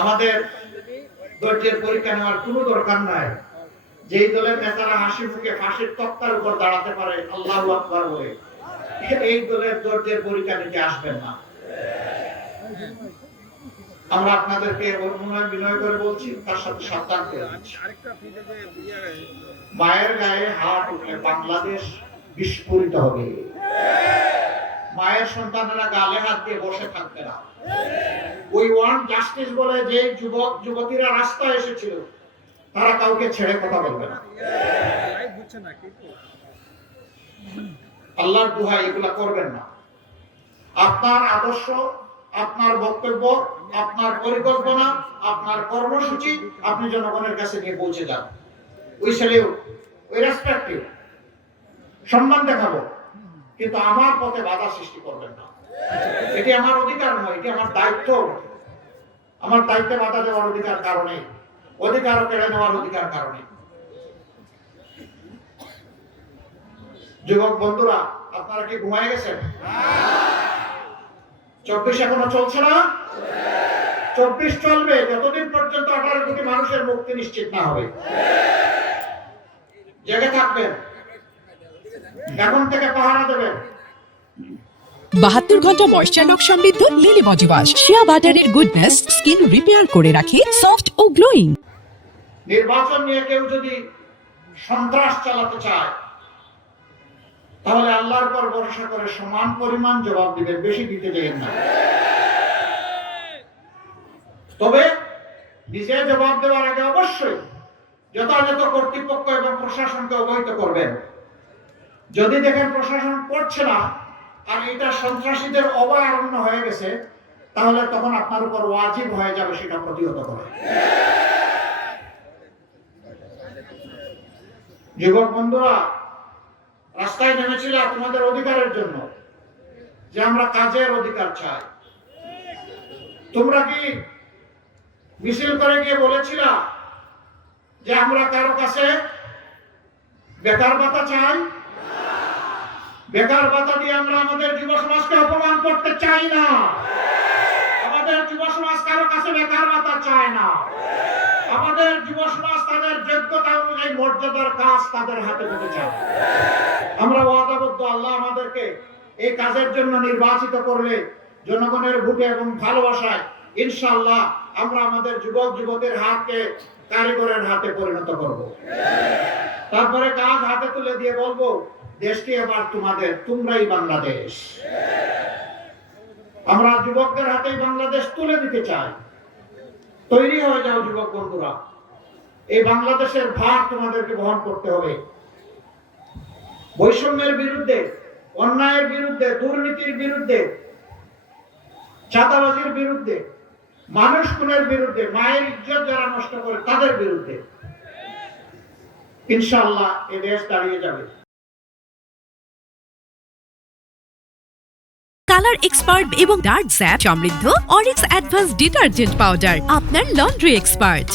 আমাদের ধৈর্যের পরীক্ষা নেওয়ার কোনো দরকার নাই। যেই দলের নেতারা হাসি মুখে ফাঁসির তক্তার উপর দাঁড়াতে পারে আল্লাহু আকবার বলে, এই দলের ধৈর্যের পরীক্ষা নিতে আসবেন না। আমরা আপনাদেরকে অনুনয় বিনয় করে বলছি, তার সাথে সাবধান করে দিচ্ছি। মায়ের গায়ে হাত উঠলে বাংলাদেশ বিস্ফোরিত হবে। মায়ের সন্তানেরা গালে হাত দিয়ে বসে থাকবে না। ওই ওয়ান জাস্টিস বলে যে যুবক যুবতীরা রাস্তায় এসেছিল, তারা কাউকে ছেড়ে কথা বলবে না। আল্লাহর দোহাই এগুলা করবেন না। আপনার আদর্শ, আপনার বক্তব্য, আপনার পরিকল্পনা, আপনার কর্মসূচি আপনি জনগণের কাছে নিয়ে পৌঁছে যান। We salute, we respect you, সম্মান দেখাবো, কিন্তু আমার পথে বাধা সৃষ্টি করবেন না। এটি আমার অধিকার নয়, এটি আমার দায়িত্ব। আমার দায়িত্বে বাধা দেওয়ার অধিকার কারণে, অধিকার কেড়ে নেওয়ার অধিকার কারণে। যুবক বন্ধুরা, আপনারা কি ঘুমায় গেছেন? 24 এখনো চলছে না? 24 চলবে যতদিন পর্যন্ত 18 কোটি মানুষের মুক্তি নিশ্চিত না হবে। জেগে থাকবেন, এখন থেকে পাহারা দেবেন। 72 ঘন্টা ময়েশ্চার লক সমৃদ্ধ লিলি বডি ওয়াশ, শিয়া বাটারের গুডনেস স্কিন রিপেয়ার করে রাখে সফট ও গ্লোয়িং। নির্বাচন নিয়ে কেউ যদি সন্ত্রাস চালাতে চায়, তাহলে আল্লাহর পর ভরসা করে সমান পরিমাণ জবাব দিবেন, বেশি দিতে দেবেন না। তবে নিজে জবাব দেওয়ার আগে অবশ্যই যথাযথ কর্তৃপক্ষ এবং প্রশাসনকে অবহিত করবেন। যদি দেখেন প্রশাসন করছে না আর এটা সন্ত্রাসীদের অভয়ারণ্য হয়ে গেছে, তাহলে তখন আপনার উপর ওয়াজিব হয়ে যাবে সেটা প্রতিহত করা। যুবক বন্ধুরা, রাস্তায় নেমেছিল তোমাদের অধিকারের জন্য, যে আমরা কাজের অধিকার চাই। তোমরা কি মিছিল করে গিয়ে বলেছিল যে আমরা কারো কাছে বেকার ভাতা চাই? বেকার ভাতা দিয়ে আমরা আমাদের যুব সমাজকে অপমান করতে চাই না। আমাদের যুব সমাজ কারো কাছে বেকার ভাতা চায় না। আমাদের যুব সমাজ তাদের যোগ্যতা অনুযায়ী মর্যাদার কাজ তাদের হাতে পেতে চায়। আমরা ওয়াদাবদ্ধ, আল্লাহ আমাদেরকে এই কাজের জন্য নির্বাচিত করলে জনগণের ভোটে এবং ভালোবাসায় ইনশাআল্লাহ আমরা আমাদের যুবক যুবতীর হাতকে কারিগরের হাতে পরিণত করব। তারপরে কাজ হাতে তুলে দিয়ে বলবো, দেশটি এবার তোমাদের, তোমরাই বাংলাদেশ। আমরা যুবকদের হাতেই বাংলাদেশ তুলে দিতে চাই। তৈরি হয়ে যাও যুবক বন্ধুরা, এই বাংলাদেশের ভার তোমাদেরকে বহন করতে হবে। বৈষম্যের বিরুদ্ধে, অন্যায়ের বিরুদ্ধে, দুর্নীতির বিরুদ্ধে, চাঁদাবাজির বিরুদ্ধে, মানুষ খুনের বিরুদ্ধে, মায়ের ইজ্জত যারা নষ্ট করে তাদের বিরুদ্ধে ইনশাআল্লাহ এই দেশ দাঁড়িয়ে যাবে। কালার এক্সপার্ট এবং ডার্ক স্যাপ সমৃদ্ধ অরিক্স অ্যাডভান্স ডিটারজেন্ট পাউডার, আপনার লন্ড্রি এক্সপার্ট।